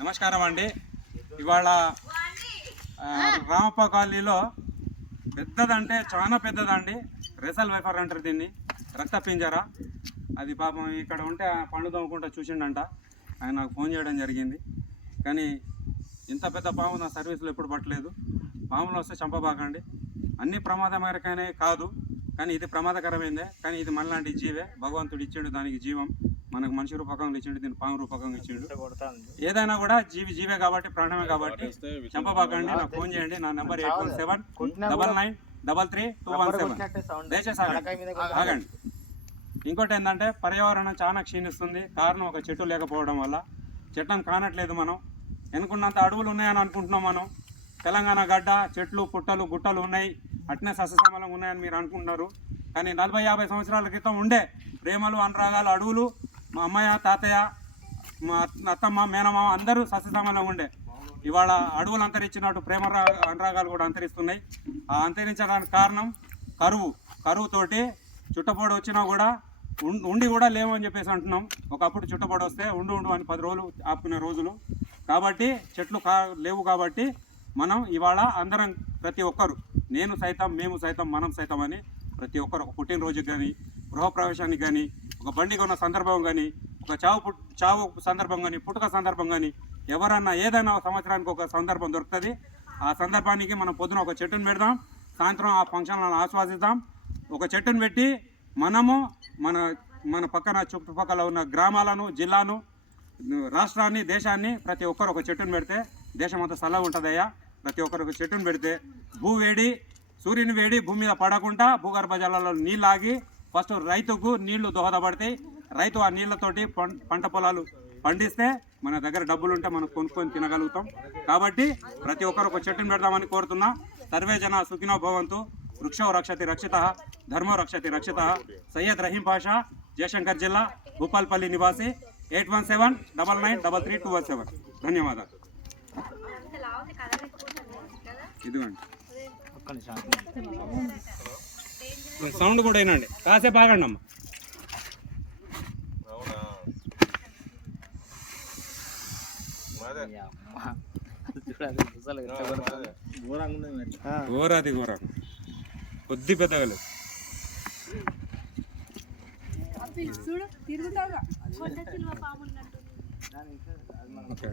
నమస్కారం అండి. ఇవాళ రామప్ప కాలనీలో పెద్దదంటే చాలా పెద్దదండి. రెసల్ వైఫర్ అంటారు దీన్ని, రక్త పింజరా. అది పాపం ఇక్కడ ఉంటే పండు తోముకుంటా చూసిండంట. ఆయన నాకు ఫోన్ చేయడం జరిగింది. కానీ ఇంత పెద్ద పాము నా సర్వీసులో ఎప్పుడు పట్టలేదు. పాములు వస్తే చంపబాకండి. అన్ని ప్రమాదకరమైనవి కాదు, కానీ ఇది ప్రమాదకరమైందే. కానీ ఇది మనలాంటి జీవే. భగవంతుడు ఇచ్చిండు దానికి జీవం. మనకు మనిషి రూపకంగా ఇచ్చిండు, దీన్ని పాము రూపకంగా ఇచ్చిండు. ఏదైనా కూడా జీవే కాబట్టి, ప్రాణమే కాబట్టి చంపబాకండి. నాకు ఫోన్ చేయండి. నా నెంబర్ 817999332217. దయచేసి ఆగండి. ఇంకోటి ఏంటంటే పర్యావరణం చాలా క్షీణిస్తుంది. కారణం ఒక చెట్టు లేకపోవడం వల్ల. చెట్లను కానట్లేదు మనం. ఎనుకున్నంత అడవులు ఉన్నాయని అనుకుంటున్నాం మనం. తెలంగాణ గడ్డ చెట్లు పుట్టలు గుట్టలు ఉన్నాయి, అట్నే సస్యశ్యామలంగా ఉన్నాయని మీరు అనుకుంటున్నారు. కానీ 40-50 సంవత్సరాల క్రితం ఉండే ప్రేమలు అనురాగాలు అడవులు. మా అమ్మయ్య తాతయ్య మా అత్తమ్మ మేనమామ అందరూ సస్యశ్యామలంగా ఉండే. ఇవాళ అడవులు అంతరించినట్టు ప్రేమ అనురాగాలు కూడా అంతరిస్తున్నాయి. ఆ అంతరించడానికి కారణం కరువుతోటి చుట్టపోడు వచ్చినా కూడా ఉండి కూడా లేవని చెప్పేసి అంటున్నాం. ఒకప్పుడు చుట్టపోడు వస్తే ఉండు అని 10 రోజులు ఆపుకునే రోజులు. కాబట్టి చెట్లు లేవు. కాబట్టి మనం ఇవాళ అందరం ప్రతి ఒక్కరు, నేను సైతం, మేము సైతం, మనం సైతం అని ప్రతి ఒక్కరు ఒక పుట్టినరోజుకి కానీ, గృహప్రవేశానికి కానీ, ఒక బండి కొన్న సందర్భం కానీ, ఒక చావు సందర్భం కానీ, పుట్టుక సందర్భం కానీ, ఎవరన్నా ఏదైనా సంవత్సరానికి ఒక సందర్భం దొరుకుతుంది. ఆ సందర్భానికి మనం పొద్దున ఒక చెట్టును పెడదాం, సాయంత్రం ఆ ఫంక్షన్లను ఆస్వాదిద్దాం. ఒక చెట్టును పెట్టి మనము మన పక్కన చుట్టుపక్కల ఉన్న గ్రామాలను, జిల్లాను, రాష్ట్రాన్ని, దేశాన్ని ప్రతి ఒక్కరు ఒక చెట్టును పెడితే దేశం అంతా చల్లగా ఉంటుందయ్యా. ప్రతి ఒక్కరు ఒక చెట్టును పెడితే సూర్యుని వేడి భూమి మీద పడకుండా భూగర్భ జలాల్లో నీళ్ళు ఆగి ఫస్ట్ రైతుకు నీళ్లు దోహదపడతాయి. రైతు ఆ నీళ్లతోటి పంట పొలాలు పండిస్తే మన దగ్గర డబ్బులు ఉంటే మనం కొనుక్కొని తినగలుగుతాం. కాబట్టి ప్రతి ఒక్కరు ఒక చెట్టును పెడదామని కోరుతున్నా. సర్వే జన సుఖినో భవంతు. వృక్షో రక్షతి రక్షిత, ధర్మో రక్షతి రక్షిత. సయ్యద్ రహీం పాషా, జయశంకర్ జిల్లా, భూపాల్పల్లి నివాసి. 817999332217. ధన్యవాదాలు. ఇదిగోండి సౌండ్ కూడా అయినండి. కాసేపు ఆగండి అమ్మ. ఘోరాది ఘోరం, కొద్ది పెద్దగా లేదు. ఓకే.